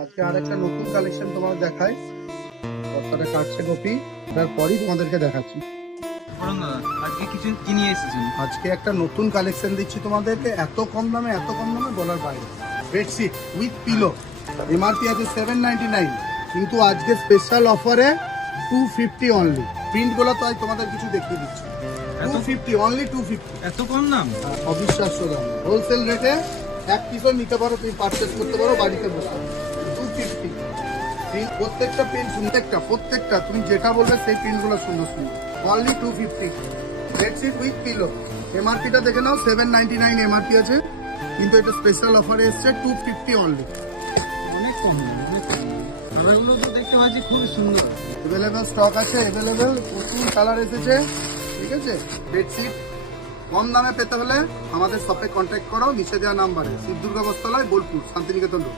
আজকে আরেকটা নতুন কালেকশন তোমাদের দেখাই। বস্তাটা কাটছে কপি, তারপরই তোমাদেরকে দেখাচ্ছি। আজকে কিছু কিনে এসেছেন? আজকে একটা নতুন কালেকশন দিচ্ছি তোমাদেরকে, এত কম দামে বলার বাইরে। বেডশিট উইথ পিলো, এমআরপি আছে 799, কিন্তু আজকে স্পেশাল অফারে 250 অনলি। প্রিন্টগুলো তো আজ তোমাদের কিছু দেখিয়ে দিচ্ছি। 250 অনলি, 250। এত কম দাম? অবিশ্বাস্য দাম। হোলসেল রেটে এক পিসও নিতে পারো, তুমি পারচেজ করতে পারো বাড়িতে বসে। 250। প্রত্যেকটা প্রিন্ট, প্রত্যেকটা তুমি যেটা বলবে সেই প্রিন্টগুলো সুন্দর সুন্দর। অনলি 250। বেডশিট উইথ পিলো, এমআরপিটা দেখে নাও 799 এমআরপি আছে, কিন্তু এটা স্পেশাল অফারে এসছে 250 অনলি। অনেক কম দাম, অনেক কম দাম। কালারগুলো তো দেখতে পাচ্ছি খুবই সুন্দর। অ্যাভেলেবেল স্টক আছে, অ্যাভেলেবেল প্রচুর কালার এসেছে। ঠিক আছে, বেডশিট কম দামে পেতে হলে আমাদের শপে কন্ট্যাক্ট করো, নিচে দেওয়া নাম্বারে। শিব দুর্গা বস্ত্রালয়, বোলপুর, শান্তিনিকেতন রোড।